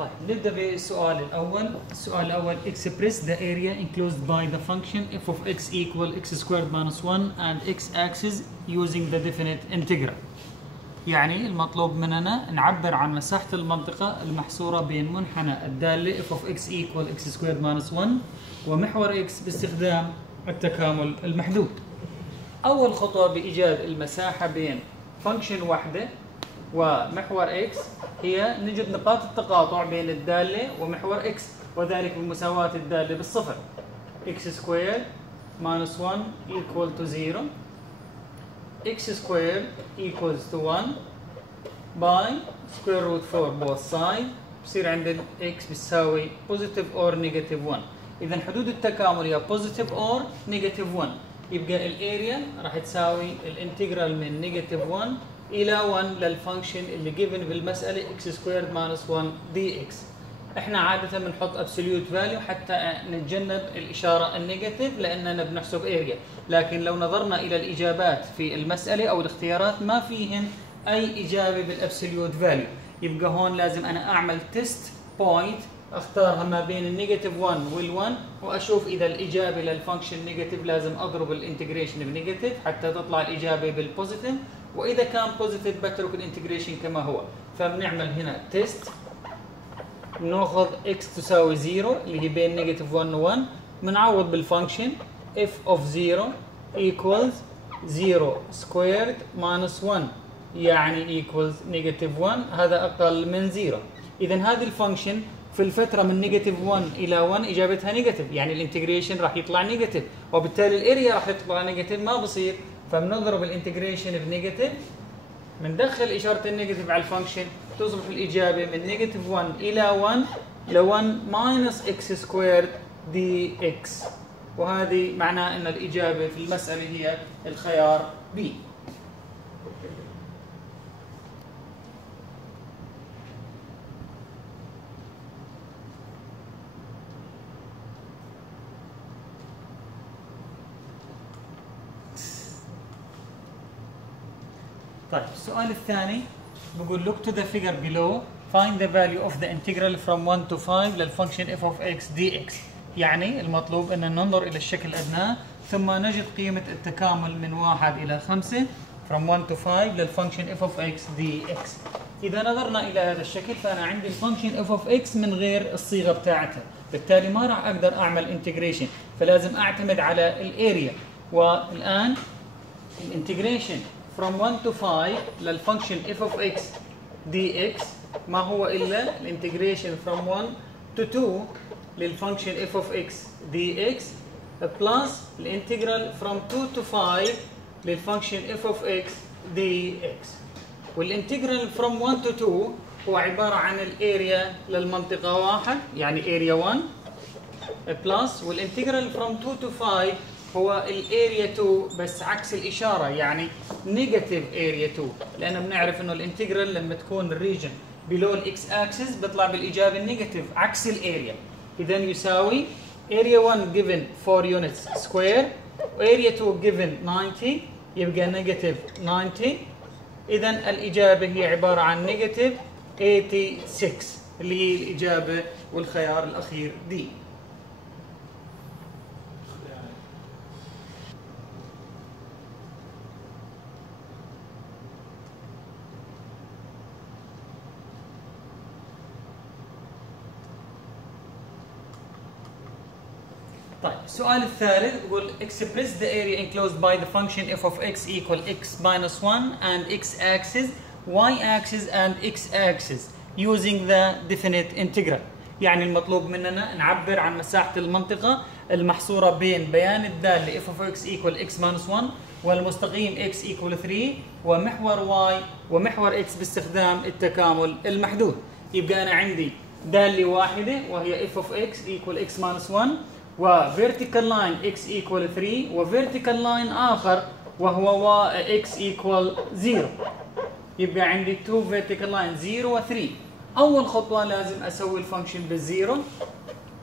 طيب نبدأ بالسؤال الأول. السؤال الأول express the area enclosed by the function f of x equal x squared minus 1 and x axis using the definite integral. يعني المطلوب مننا نعبر عن مساحة المنطقة المحصورة بين منحنى الدالة f of x equal x squared minus 1 ومحور x باستخدام التكامل المحدود. أول خطوة بإيجاد المساحة بين فانكشن واحدة ومحور x هي نجد نقاط التقاطع بين الدالة ومحور x، وذلك بمساواة الدالة بالصفر. x squared minus 1 equal to 0 x squared equals to 1 by square root 4 both sides. بصير عند ال x بتساوي positive or negative 1. إذا حدود التكامل هي positive or negative 1. يبقى الاريا راح تساوي الانتجرال من نيجاتيف 1 الى 1 للفانكشن اللي جيفن بالمساله x سكويرد ماينس 1 دي اكس. احنا عاده بنحط ابسوليوت فاليو حتى نتجنب الاشاره النيجاتيف لاننا بنحسب اريا، لكن لو نظرنا الى الاجابات في المساله او الاختيارات ما فيهن اي اجابه بالابسوليوت فاليو، يبقى هون لازم انا اعمل تيست بوينت اختارها ما بين النيجاتيف 1 وال1 واشوف اذا الاجابه للفانكشن نيجاتيف لازم اضرب الانتجريشن بنيجاتيف حتى تطلع الاجابه بالبوزيتيف، واذا كان بوزيتيف بترك الانتجريشن كما هو. فبنعمل هنا تيست، بناخذ x تساوي 0 اللي هي بين نيجاتيف 1 و1، بنعوض بالفانكشن f of 0 equals 0 squared minus 1 يعني equals نيجاتيف 1، هذا اقل من 0. اذا هذه الفانكشن في الفترة من نيجاتيف 1 إلى 1 إجابتها نيجاتيف، يعني الانتجريشن راح يطلع نيجاتيف، وبالتالي الاريا راح تطلع نيجاتيف، ما بصير. فبنضرب الانتجريشن بنيجاتيف، بندخل إشارة النيجاتيف على الفانكشن، تصبح الإجابة من نيجاتيف 1 إلى 1 ل 1 ماينس اكس سكوير دي اكس، وهذه معناه أن الإجابة في المسألة هي الخيار بي. طيب السؤال الثاني بقول look to the figure below find the value of the integral from 1 to 5 للفانكشن f of x dx. يعني المطلوب أن ننظر إلى الشكل الأدنى ثم نجد قيمة التكامل من 1 إلى 5 from 1 to 5 للفانكشن f of x dx. إذا نظرنا إلى هذا الشكل فأنا عندي الفانكشن f of x من غير الصيغة بتاعتها، بالتالي ما راح أقدر أعمل انتجريشن، فلازم أعتمد على الاريا. والآن الانتجريشن from 1 to 5 للفانكشن f of x dx ما هو إلا الانتجريشن from 1 to 2 للفانكشن f of x dx plus الانتجرال from 2 to 5 للفانكشن f of x dx. والانتجرال from 1 to 2 هو عبارة عن الاريا للمنطقة 1 يعني اريا 1 plus والانتجرال from 2 to 5 هو الاريا 2 بس عكس الاشاره، يعني نيجاتيف اريا 2، لان بنعرف انه الانتجرال لما تكون الريجن بلو الاكس اكسس بيطلع بالاجابه النيجاتيف عكس الاريا. اذا يساوي اريا 1 جيفن 4 يونتس سكوير واريا 2 جيفن 90 يبقى نيجاتيف 90. اذا الاجابه هي عباره عن نيجاتيف 86 اللي هي الاجابه والخيار الاخير دي. طيب السؤال الثالث يقول express the area enclosed by the function f of x equal x minus 1 and x axis, y axis and x axis using the definite integral. يعني المطلوب مننا نعبر عن مساحة المنطقة المحصورة بين بيان الدالة f of x equal x minus 1 والمستقيم x equal 3 ومحور y ومحور x باستخدام التكامل المحدود. يبقى أنا عندي دالة واحدة وهي f of x equal x minus 1 وvertical line x equal 3 وvertical line آخر وهو x equal 0. يبقى عندي 2 vertical line 0 و 3. أول خطوة لازم أسوي الفانكشن بالزيرو،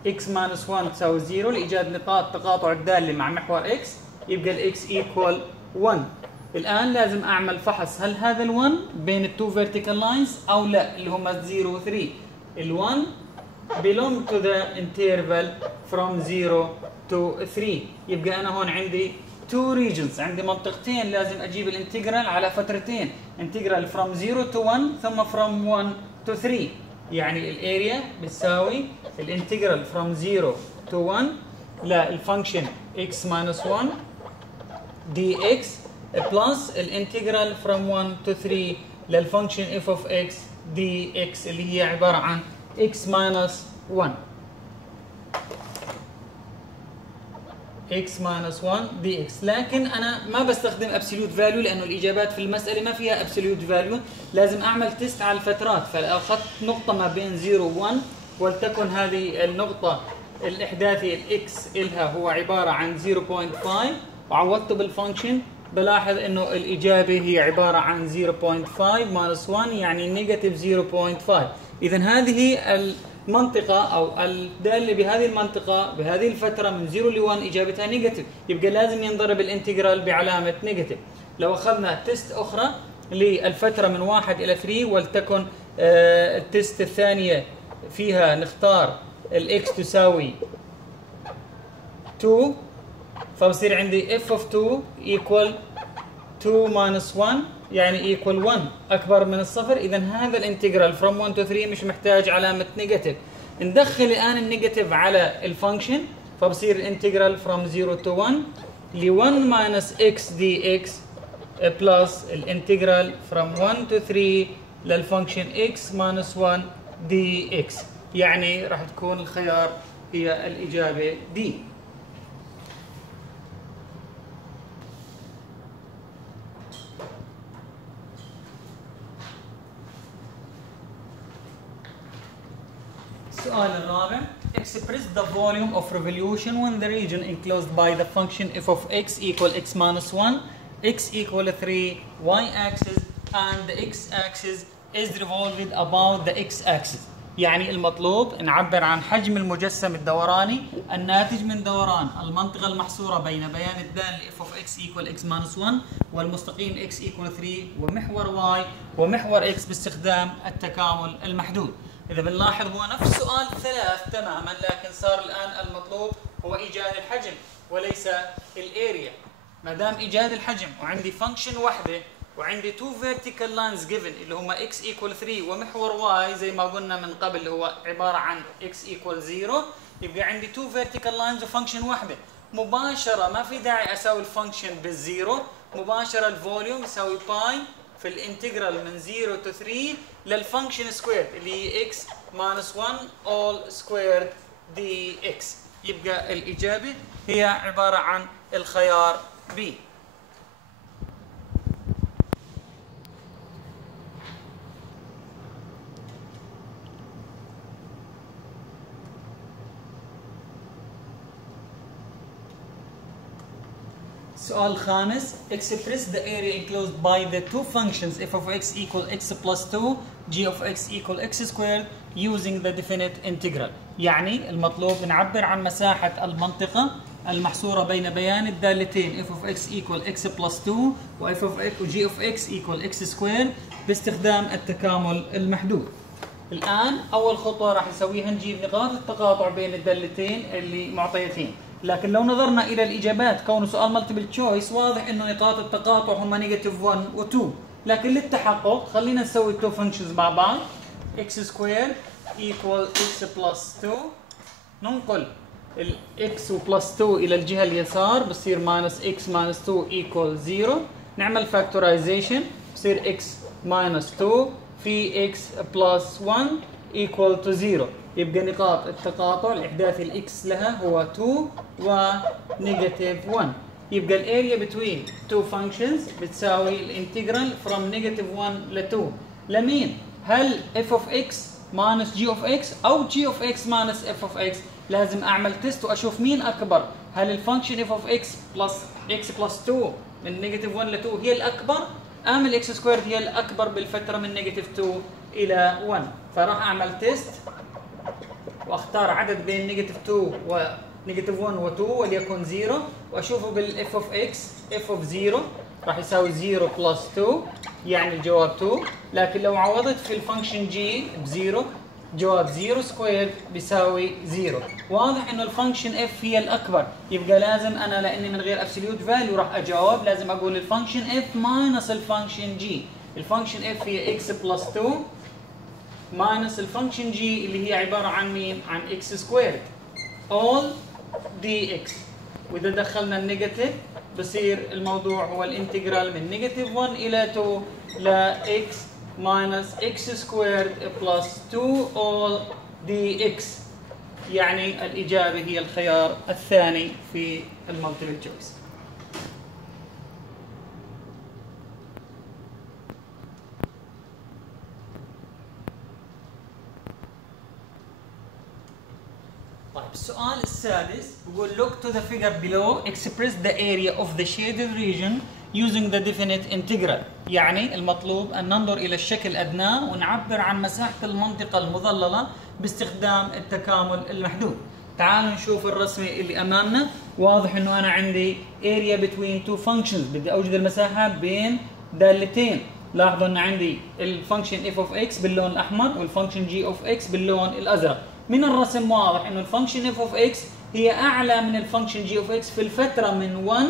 x minus 1 تساوي 0 لإيجاد نقاط تقاطع الدالة مع محور x، يبقى ال x equal 1. الآن لازم أعمل فحص هل هذا ال1 بين ال 2 vertical lines أو لا اللي هم 0 و 3. ال1 belong to the interval from 0 to 3. يبقى أنا هون عندي two regions، عندي منطقتين لازم أجيب الانتجرال على فترتين، انتجرال from 0 to 1 ثم from 1 to 3. يعني الاريا بتساوي الانتجرال from 0 to 1 للفانكشن x minus 1 dx بلس الانتجرال from 1 to 3 للفانكشن f of x dx اللي هي عبارة عن x minus 1 x minus 1 dx. لكن أنا ما بستخدم absolute value لأنه الإجابات في المسألة ما فيها absolute value، لازم أعمل تيست على الفترات. فأخذت نقطة ما بين 0 و 1 ولتكن هذه النقطة الإحداثي الإكس إلها هو عبارة عن 0.5 وعوضته بالفانكشن، بلاحظ إنه الإجابة هي عبارة عن 0.5 minus 1 يعني نيجاتيف 0.5. إذا هذه المنطقة أو الدالة بهذه المنطقة بهذه الفترة من 0 ل 1 إجابتها نيجاتيف، يبقى لازم ينضرب الانتجرال بعلامة نيجاتيف. لو أخذنا تيست أخرى للفترة من 1 إلى 3 ولتكن التيست الثانية فيها نختار الإكس تساوي 2، فبصير عندي f of 2 equal 2 minus 1 يعني equal 1 أكبر من الصفر. إذا هذا الانتجرال from 1 to 3 مش محتاج علامة نيجاتيف. ندخل الآن النيجاتيف على الفانكشن فبصير الانتجرال from 0 to 1 ل 1 minus x dx plus الانتجرال from 1 to 3 للفانكشن x minus 1 dx. يعني راح تكون الخيار هي الإجابة D. السؤال الرابع express the volume of revolution when the region enclosed by the function f of x equal x minus 1, x equal 3, y-axis and the x-axis is revolved about the x-axis. يعني المطلوب نعبر عن حجم المجسم الدوراني الناتج من دوران المنطقة المحصورة بين بيان الدالة f of x equal x minus 1 والمستقيم x equal 3 ومحور y ومحور x باستخدام التكامل المحدود. إذا بنلاحظ هو نفس سؤال 3 تماما، لكن صار الآن المطلوب هو إيجاد الحجم وليس الاريا. ما دام إيجاد الحجم وعندي فانكشن واحدة وعندي 2 vertical lines given اللي هما x equal 3 ومحور y زي ما قلنا من قبل اللي هو عبارة عن x equal 0، يبقى عندي 2 vertical lines وفانكشن واحدة مباشرة. ما في داعي أساوي الفانكشن بالزيرو، مباشرة الفوليوم يساوي باي في الانتجرال من 0 to 3 للفانكشن سكويرد اللي هي x minus 1 all squared dx. يبقى الإجابة هي عبارة عن الخيار B. السؤال الخامس express the area enclosed by the two functions f of x equal x plus 2 g of x equal x squared using the definite integral. يعني المطلوب نعبر عن مساحة المنطقة المحصورة بين بيان الدالتين f of x equal x plus 2 و f of x و g of x equal x squared باستخدام التكامل المحدود. الآن أول خطوة راح نسويها نجيب نقاط التقاطع بين الدالتين اللي معطيتين. لكن لو نظرنا إلى الإجابات كونه سؤال مالتيبل تشويس واضح إنه نقاط التقاطع هم نيجاتيف 1 و 2، لكن للتحقق خلينا نسوي التو فانكشنز مع بعض. x سكوير equal x بلس 2، ننقل ال x و بلس 2 إلى الجهة اليسار بصير minus x minus 2 equal 0، نعمل فاكتورايزيشن بصير x minus 2 في x بلس 1 equal to 0. يبقى نقاط التقاطع الإحداثي الإكس لها هو 2 و نيجاتيف 1. يبقى الاريا بتوين two functions بتساوي الانتجرال from نيجاتيف 1 ل 2 لمين؟ هل f of x minus g of x أو g of x minus f of x؟ لازم أعمل تيست وأشوف مين أكبر. هل الفانكشن f of x plus x plus 2 من نيجاتيف 1 ل 2 هي الأكبر أم الإكس سكوير هي الأكبر بالفترة من نيجاتيف 2 إلى 1؟ فراح أعمل تيست واختار عدد بين نيجاتيف 2 ونيجاتيف 1 و 2 وليكن 0 واشوفه بالاف اوف اكس. اف اوف 0 راح يساوي 0 بلس 2 يعني الجواب 2. لكن لو عوضت في الفانكشن جي ب 0 جواب 0 سكوير بيساوي 0. واضح انه الفانكشن اف هي الاكبر، يبقى لازم انا لاني من غير ابسوليوت فاليو راح اجاوب، لازم اقول الفانكشن اف ماينس الفانكشن جي. الفانكشن اف هي اكس بلس 2 ماينس الفانكشن جي اللي هي عباره عن مين؟ عن اكس سكوير اول دي اكس. واذا دخلنا النيجاتيف بصير الموضوع هو الانتجرال من نيجاتيف 1 الى 2 لاكس ماينس اكس سكويرد بلس 2 all dx. يعني الإجابة هي الخيار الثاني في المالتيبل تشويس. طيب السؤال السادس بيقول look to the figure below express the area of the shaded region using the definite integral. يعني المطلوب أن ننظر إلى الشكل الأدنى ونعبر عن مساحة المنطقة المظللة باستخدام التكامل المحدود. تعالوا نشوف الرسمة اللي أمامنا. واضح إنه أنا عندي area between two functions، بدي أوجد المساحة بين دالتين. لاحظوا إن عندي الفانكشن f of x باللون الأحمر والفانكشن g of x باللون الأزرق. من الرسم واضح إنه الفانكشن f of x هي أعلى من الفانكشن g of x في الفترة من 1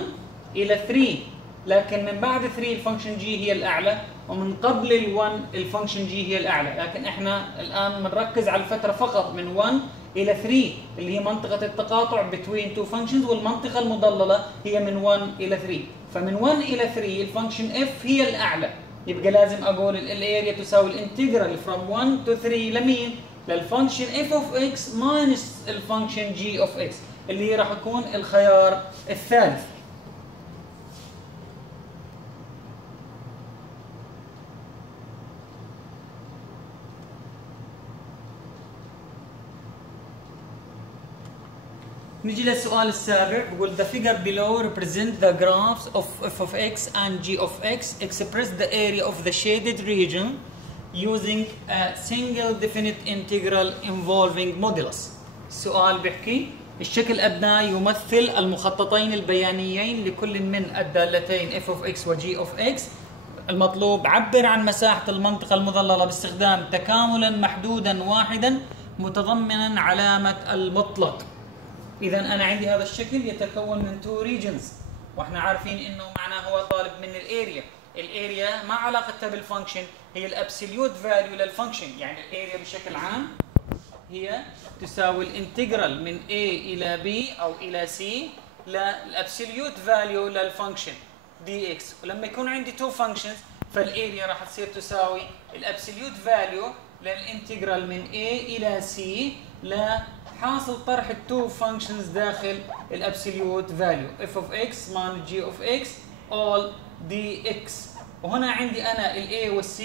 إلى 3، لكن من بعد 3 الفانكشن جي هي الاعلى، ومن قبل ال1 الفانكشن جي هي الاعلى، لكن احنا الان بنركز على الفتره فقط من 1 الى 3 اللي هي منطقه التقاطع between two functions، والمنطقه المضلله هي من 1 الى 3. فمن 1 الى 3 الفانكشن اف هي الاعلى، يبقى لازم اقول الاريا تساوي الانتجرال from 1 to 3 لمين؟ للفانكشن اف اوف اكس ماينس الفانكشن جي اوف اكس، اللي هي راح يكون الخيار الثالث. نجي للسؤال السابع. بقول the figure below represent the graphs of f of x and g of x. Express the area of the shaded region using a single definite integral involving modulus. السؤال بيحكي الشكل الأدنى يمثل المخططين البيانيين لكل من الدالتين f of x و g of x. المطلوب عبر عن مساحة المنطقة المظللة باستخدام تكاملا محدودا واحدا متضمنا علامة المطلق. إذا أنا عندي هذا الشكل يتكون من two regions، وإحنا عارفين إنه معناه هو طالب من الاريا. الاريا ما علاقتها بالفانكشن، هي الابسوليوت فاليو للفانكشن. يعني الاريا بشكل عام هي تساوي الانتجرال من A إلى B أو إلى C للابسوليوت فاليو للفانكشن dx. ولما يكون عندي two functions فالاريا راح تصير تساوي الابسوليوت فاليو للانتجرال من A إلى C حاصل طرح التو فانكشنز داخل الابسوليوت فاليو f of x minus g of x all dx. وهنا عندي انا ال a وال c،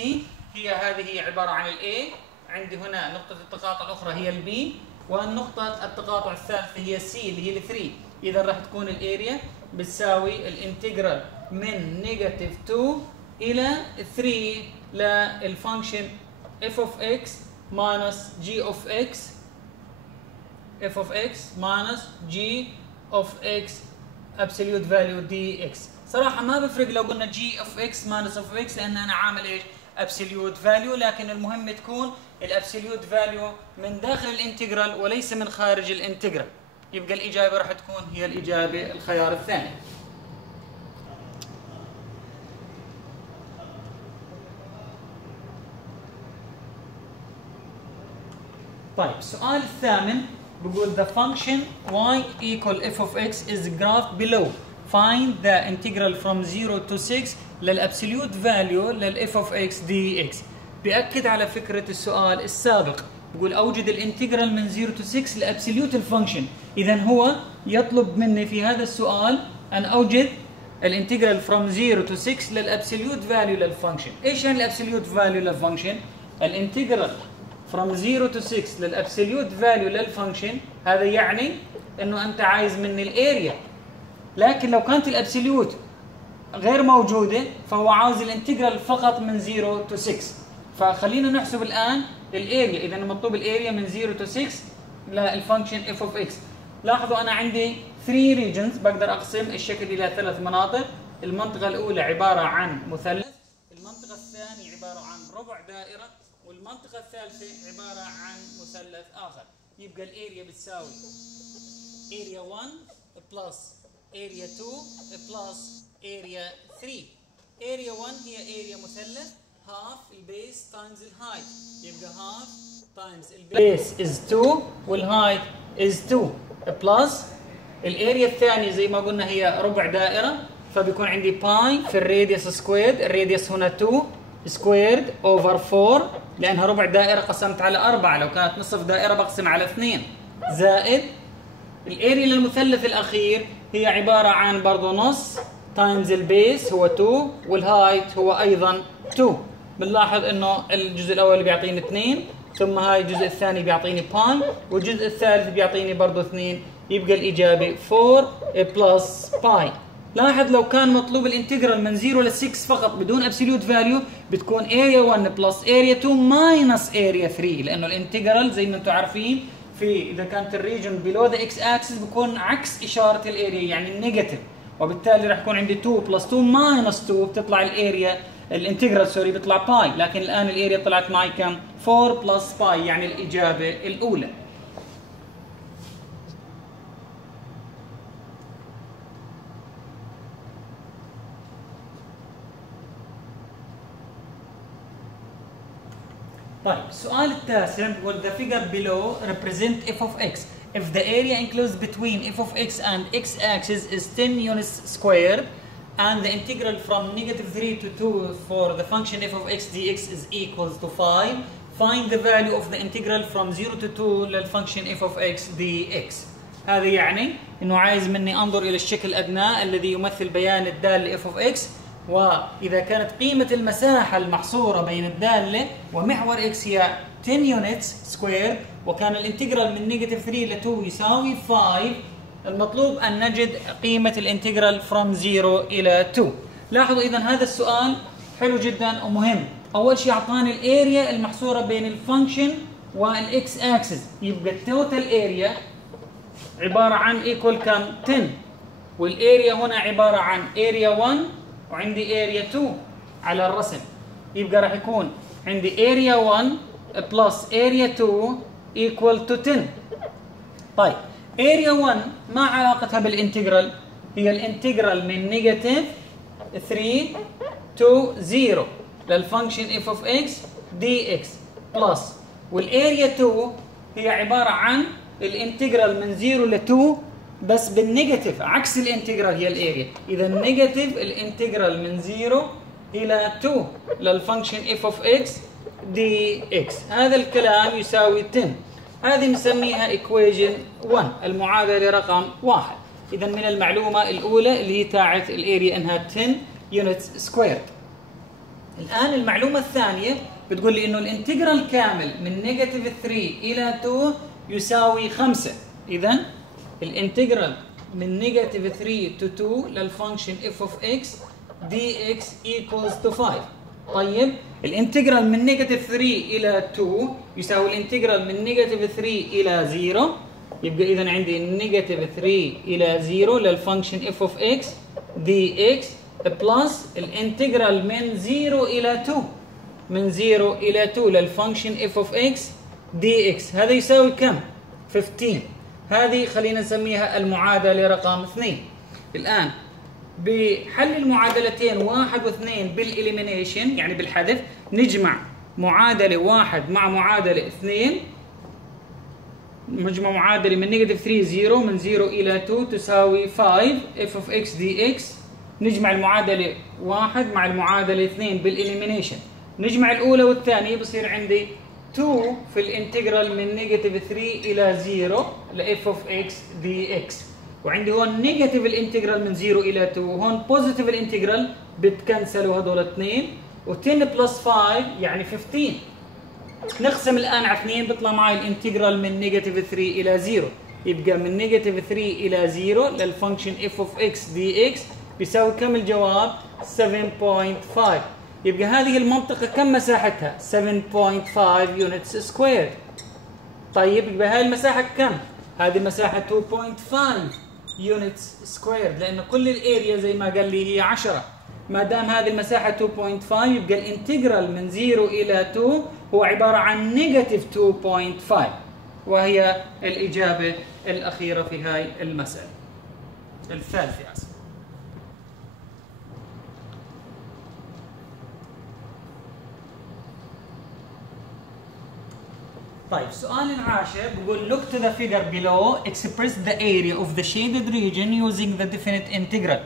هذه عباره عن ال a، عندي هنا نقطه التقاطع الاخرى هي ال b، والنقطه التقاطع الثالثه هي c اللي هي ال 3. اذا راح تكون الاريا بتساوي الانتجرال من نيجاتيف 2 الى 3 للفانكشن f of x minus g of x f of x minus g of x absolute value dx. صراحة ما بفرق لو قلنا g of x minus of x لأن أنا عامل إيش؟ absolute value، لكن المهم تكون الابسوليوت فاليو من داخل الانتجرال وليس من خارج الانتجرال. يبقى الإجابة راح تكون هي الإجابة الخيار الثاني. طيب السؤال الثامن بقول the function y equal f of x is graphed below. Find the integral from 0 to 6 للابسوليوت فاليو لل f of x dx. بأكد على فكرة السؤال السابق، بقول أوجد الانتجرال من 0 to 6 لابسوليوت الفانكشن. إذا هو يطلب مني في هذا السؤال أن أوجد الانتجرال from 0 to 6 للابسوليوت فاليو للفانكشن. إيش يعني الابسوليوت فاليو للفانكشن؟ الانتجرال from 0 to 6 للابسوليوت فاليو للفانكشن، هذا يعني انه انت عايز مني الاريا، لكن لو كانت الابسوليوت غير موجوده فهو عاوز الانتجرال فقط من 0 to 6. فخلينا نحسب الان الاريا. اذا مطلوب الاريا من 0 to 6 للفانكشن f of x. لاحظوا انا عندي 3 regions، بقدر اقسم الشكل الى 3 مناطق. المنطقه الاولى عباره عن مثلث، المنطقه الثانيه عباره عن ربع دائره، والمنطقة الثالثة عبارة عن مثلث آخر. يبقى الاريا بتساوي اريا 1 بلس اريا 2 بلس اريا 3. اريا 1 هي اريا مثلث هاف البيس تايمز الهايت، يبقى هاف تايمز البيس از 2 والهايت از 2 بلس الاريا الثانية زي ما قلنا هي ربع دائرة، فبيكون عندي باي في الراديوس سكويرد، الراديوس هنا 2 سكويرد اوفر 4 لانها ربع دائرة قسمت على 4، لو كانت نصف دائرة بقسم على 2، زائد الاريا للمثلث الاخير هي عبارة عن برضه نص تايمز البيس هو 2 والهايت هو ايضا 2. بنلاحظ انه الجزء الاول بيعطيني 2 ثم هاي الجزء الثاني بيعطيني باي والجزء الثالث بيعطيني برضه 2، يبقى الاجابة 4 بلس باي. لاحظ لو كان مطلوب الانتجرال من 0 ل 6 فقط بدون ابسوليوت فاليو بتكون اريا 1 بلس اريا 2 ماينس اريا 3، لانه الانتجرال زي ما انتم عارفين في اذا كانت الريجن بيلو ذا اكس اكسس بكون عكس اشاره الاريا يعني النيجاتيف، وبالتالي راح يكون عندي 2 بلس 2 ماينس 2 بتطلع الاريا الانتجرال سوري بيطلع باي، لكن الان الاريا طلعت معي كم؟ 4 بلس باي يعني الاجابه الاولى. طيب السؤال التاسع بيقول the figure below represent f of x if the area enclosed between f of x and x axis is 10 units squared and the integral from -3 to 2 for the function f of x dx is equals to 5. Find the value of the integral from 0 to 2 للفانكشن f of x dx. هذا يعني انه عايز مني انظر الى الشكل الادنى الذي يمثل بيان الداله f of x، وإذا كانت قيمة المساحة المحصورة بين الدالة ومحور x هي 10 units squared وكان الانتجرال من -3 ل 2 يساوي 5، المطلوب أن نجد قيمة الانتجرال from 0 إلى 2. لاحظوا إذا هذا السؤال حلو جدا ومهم. أول شيء أعطاني الاريا المحصورة بين الفانكشن والإكس أكسس، يبقى التوتال اريا عبارة عن ايكوال كم؟ 10، والاريا هنا عبارة عن اريا 1 وعندي اريا 2 على الرسم، يبقى راح يكون عندي اريا 1 بلس اريا 2 ايكوال تو 10. طيب اريا 1 ما علاقتها بالانتجرال؟ هي الانتجرال من نيجاتيف 3 تو 0 للفانكشن اف اوف اكس دي اكس بلس، والاريا 2 هي عباره عن الانتجرال من 0 ل 2 بس بالنيجاتيف عكس الانتجرال هي الاريا، اذا النيجاتيف الانتجرال من 0 الى 2 للفانكشن اف اوف اكس دي اكس. هذا الكلام يساوي 10، هذه نسميها ايكويشن 1 المعادله رقم 1. اذا من المعلومه الاولى اللي هي تاعت الاريا انها 10 يونتس سكويرد. الان المعلومه الثانيه بتقول لي انه الانتجرال كامل من نيجاتيف 3 الى 2 يساوي 5، اذا الانتجرال من نيجاتيف 3 تو 2 للفانكشن اف اوف اكس دي اكس ايكوالز تو 5. طيب الانتجرال من نيجاتيف 3 الى 2 يساوي الانتجرال من نيجاتيف 3 الى 0، يبقى اذا عندي نيجاتيف 3 الى 0 للفانكشن اف اوف اكس دي اكس بلس الانتجرال من 0 الى 2 من 0 الى 2 للفانكشن اف اوف اكس دي اكس. هذا يساوي كم؟ 15. هذه خلينا نسميها المعادلة رقم 2. الآن بحل المعادلتين 1 و2 بالإليمينيشن يعني بالحذف، نجمع معادلة 1 مع معادلة 2، نجمع معادلة من نيجاتيف 3 0 من 0 إلى 2 تساوي 5 f of x dx، نجمع المعادلة 1 مع المعادلة 2 بالإليمينيشن، نجمع الأولى والثانية بصير عندي 2 في الانتجرال من نيجاتيف 3 الى 0 ل f of x dx، وعندي هون نيجاتيف الانتجرال من 0 الى 2 وهون بوزيتيف الانتجرال بتكنسلوا هذول اثنين، و10 بلس 5 يعني 15. نقسم الان على 2 بيطلع معي الانتجرال من نيجاتيف 3 الى 0، يبقى من نيجاتيف 3 الى 0 للفانكشن f of x dx بيساوي كم الجواب؟ 7.5. يبقى هذه المنطقة كم مساحتها؟ 7.5 يونتس سكوير. طيب يبقى هاي المساحة كم؟ هذه مساحة 2.5 يونتس سكوير، لأن كل الاريا زي ما قال لي هي 10. ما دام هذه المساحة 2.5 يبقى الانتجرال من 0 إلى 2 هو عبارة عن نيجاتيف 2.5، وهي الإجابة الأخيرة في هاي المسألة الثالثة أسف. طيب السؤال العاشر بقول look to the figure below express the area of the shaded region using the definite integral.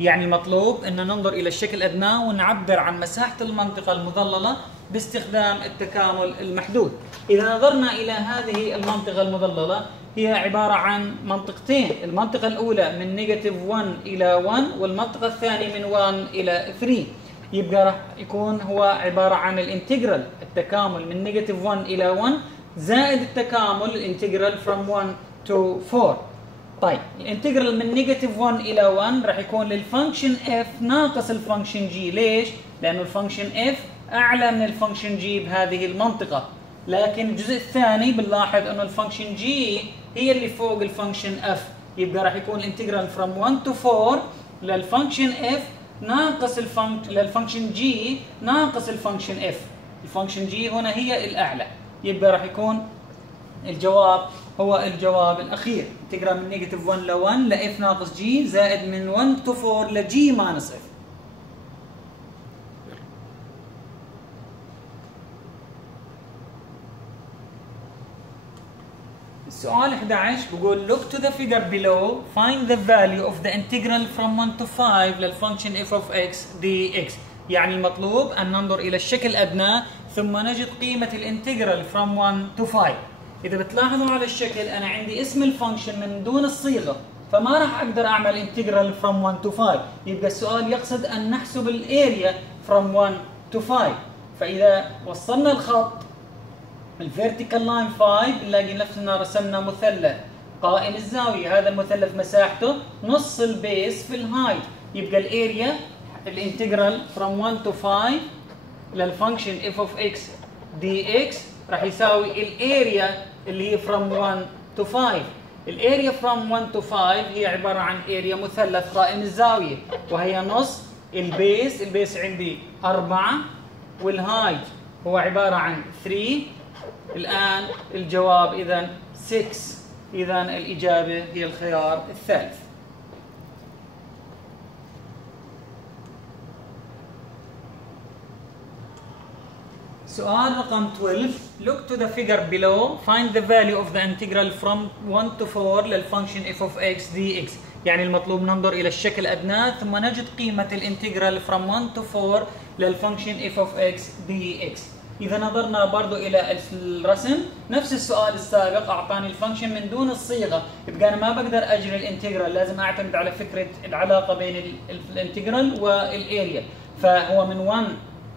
يعني مطلوب أن ننظر إلى الشكل الأدنى ونعبر عن مساحة المنطقة المظللة باستخدام التكامل المحدود. إذا نظرنا إلى هذه المنطقة المظللة هي عبارة عن منطقتين، المنطقة الأولى من نيجاتيف 1 إلى 1 والمنطقة الثانية من 1 إلى 3. يبقى راح يكون هو عبارة عن الانتجرال التكامل من نيجاتيف 1 إلى 1 زائد التكامل الانتجرال from 1 to 4. طيب الانتجرال من نيجاتيف 1 إلى 1 راح يكون للفانكشن f ناقص الفانكشن g. ليش؟ لأنه الفانكشن f أعلى من الفانكشن g بهذه المنطقة، لكن الجزء الثاني بنلاحظ أنه الفانكشن g هي اللي فوق الفانكشن f. يبقى راح يكون الانتجرال from 1 to 4 للفانكشن f ناقص للفانكشن g ناقص الفانكشن f. الفانكشن g هنا هي الأعلى، يبقى راح يكون الجواب هو الجواب الأخير، انتجرال من نيجاتيف 1 ل 1 ل f ناقص g زائد من 1 to 4 ل g ماينس f. السؤال 11 بقول look to the figure below find the value of the integral from 1 to 5 للفانكشن f of x dx. يعني المطلوب أن ننظر إلى الشكل الأدنى ثم نجد قيمة الانتجرال from 1 to 5. إذا بتلاحظوا على الشكل أنا عندي اسم الفانكشن من دون الصيغة، فما راح أقدر أعمل انتجرال from 1 to 5. يبقى السؤال يقصد أن نحسب الاريا from 1 to 5. فإذا وصلنا الخط الفيرتيكال لاين 5 نلاقي نفسنا رسمنا مثلث قائم الزاوية. هذا المثلث مساحته نص البيس في الهايت. يبقى الاريا الانتجرال from 1 to 5 للفانكشن f of x dx راح يساوي الاريا اللي هي from 1 to 5. الاريا from 1 to 5 هي عبارة عن اريا مثلث قائم الزاوية، وهي نص البيس. البيس عندي 4 والهايت هو عبارة عن 3. الآن الجواب إذا 6. إذا الإجابة هي الخيار الثالث. سؤال رقم 12 look to the figure below find the value of the integral from 1 to 4 للفانكشن f of x dx. يعني المطلوب ننظر إلى الشكل الأدنى ثم نجد قيمة الانتجرال from 1 to 4 للفانكشن f of x dx. إذا نظرنا برضو إلى الرسم نفس السؤال السابق أعطاني الفانكشن من دون الصيغة، يبقى أنا ما بقدر أجري الانتجرال، لازم أعتمد على فكرة العلاقة بين الانتجرال والاريا. فهو من 1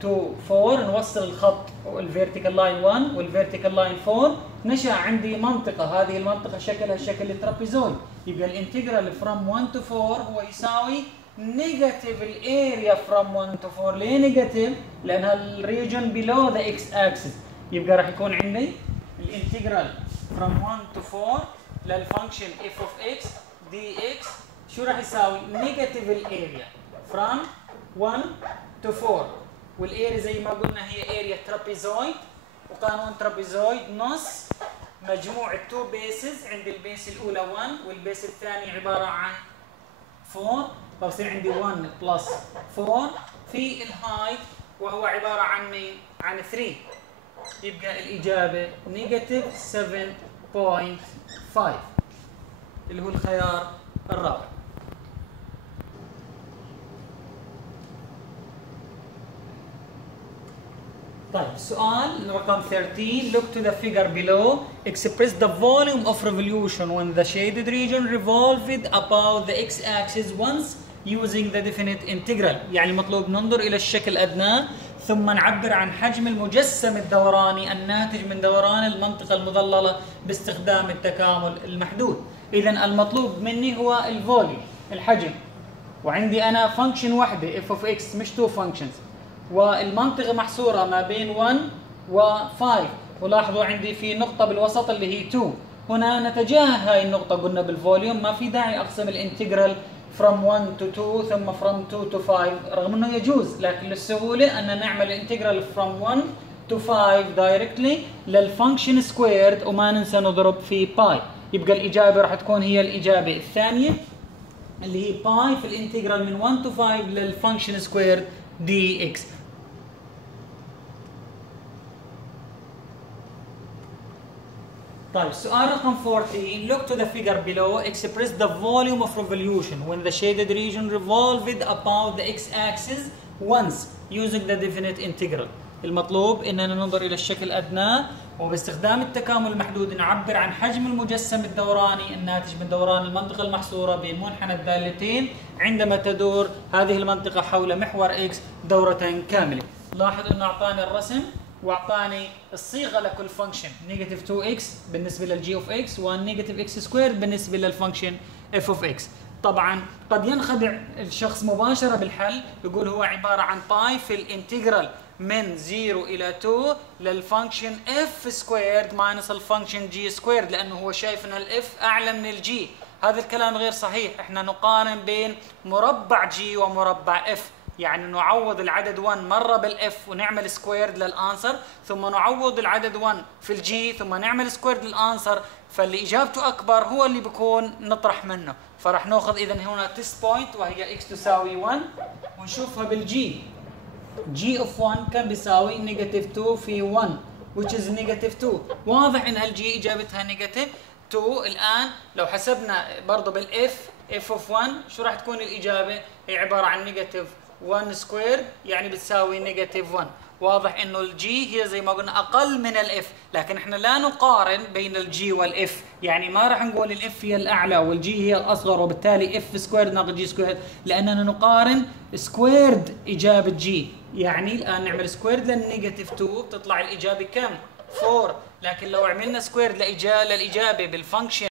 to 4 نوصل الخط الفيرتيكال لاين 1 والفيرتيكال لاين 4 نشأ عندي منطقة، هذه المنطقة شكلها شكل الترابيزويد. يبقى الانتجرال from 1 to 4 هو يساوي نيجاتيف الاريا from 1 to 4. ليه نيجاتيف؟ لأنها الريجن below the x axis. يبقى راح يكون عندي الانتجرال from 1 to 4 للفانكشن f of x dx شو راح يساوي؟ نيجاتيف الاريا from 1 to 4. والاريا زي ما قلنا هي اريا ترابيزويد، وقانون ترابيزويد نص مجموع التو بيسز. عندي البيس الاولى 1 والبيس الثاني عباره عن 4، فبصير عندي 1 بلس 4 في الهايت وهو عباره عن مين؟ عن 3. يبقى الاجابه نيجاتيف 7.5 اللي هو الخيار الرابع. طيب السؤال رقم 13 look to the figure below express the volume of revolution when the shaded region revolved about the x-axis once using the definite integral. يعني المطلوب ننظر إلى الشكل الأدنى ثم نعبر عن حجم المجسم الدوراني الناتج من دوران المنطقة المظللة باستخدام التكامل المحدود. إذا المطلوب مني هو الفوليوم الحجم، وعندي أنا فانكشن واحدة f of x مش تو فانكشنز، والمنطقة محصورة ما بين 1 و 5. ولاحظوا عندي في نقطة بالوسط اللي هي 2. هنا نتجاهل هاي النقطة، قلنا بالفوليوم ما في داعي أقسم الانتجرال from 1 to 2 ثم from 2 to 5 رغم أنه يجوز، لكن للسهولة أن نعمل الانتجرال from 1 to 5 directly للفانكشن سكويرد، وما ننسى نضرب في باي. يبقى الإجابة راح تكون هي الإجابة الثانية اللي هي باي في الانتجرال من 1 to 5 للفانكشن سكويرد دي اكس. طيب السؤال رقم 14. Look to the figure below. Express the volume of revolution when the shaded region revolved about the x-axis once using the definite integral. المطلوب اننا ننظر الى الشكل الادنى وباستخدام التكامل المحدود نعبر عن حجم المجسم الدوراني الناتج من دوران المنطقة المحصورة بين منحنى الدالتين عندما تدور هذه المنطقة حول محور x دورة كاملة. لاحظ انه اعطاني الرسم واعطاني الصيغه لكل فانكشن، نيجاتيف 2x بالنسبه للجي اوف اكس ونيجاتيف اكس سكوير بالنسبه للفانكشن اف اوف اكس. طبعا قد ينخدع الشخص مباشره بالحل، يقول هو عباره عن باي في الانتجرال من 0 الى 2 للفانكشن اف سكويرد ماينس الفانكشن جي سكويرد، لانه هو شايف ان الاف اعلى من الجي. هذا الكلام غير صحيح. احنا نقارن بين مربع جي ومربع اف، يعني نعوض العدد 1 مرة بالاف ونعمل سكويرد للانسر، ثم نعوض العدد 1 في الجي ثم نعمل سكويرد للانسر، فاللي اجابته اكبر هو اللي بيكون نطرح منه. فراح ناخذ اذا هنا تيست بوينت وهي اكس تساوي 1 ونشوفها بالجي. جي اوف 1 كان بيساوي نيجاتيف 2 في 1 which is نيجاتيف 2. واضح ان هالجي اجابتها نيجاتيف 2. الان لو حسبنا برضه بالاف اف اوف 1 شو راح تكون الاجابه؟ هي عباره عن نيجاتيف 1 سكوير يعني بتساوي نيجاتيف 1. واضح انه الجي هي زي ما قلنا اقل من الاف، لكن احنا لا نقارن بين الجي والاف، يعني ما راح نقول الاف هي الاعلى والجي هي الاصغر وبالتالي اف سكوير ناقص جي سكوير، لاننا نقارن سكويرد اجابه جي. يعني الان نعمل سكويرد للنيجاتيف 2 بتطلع الاجابه كم؟ 4. لكن لو عملنا سكويرد للاجابه بالفانكشن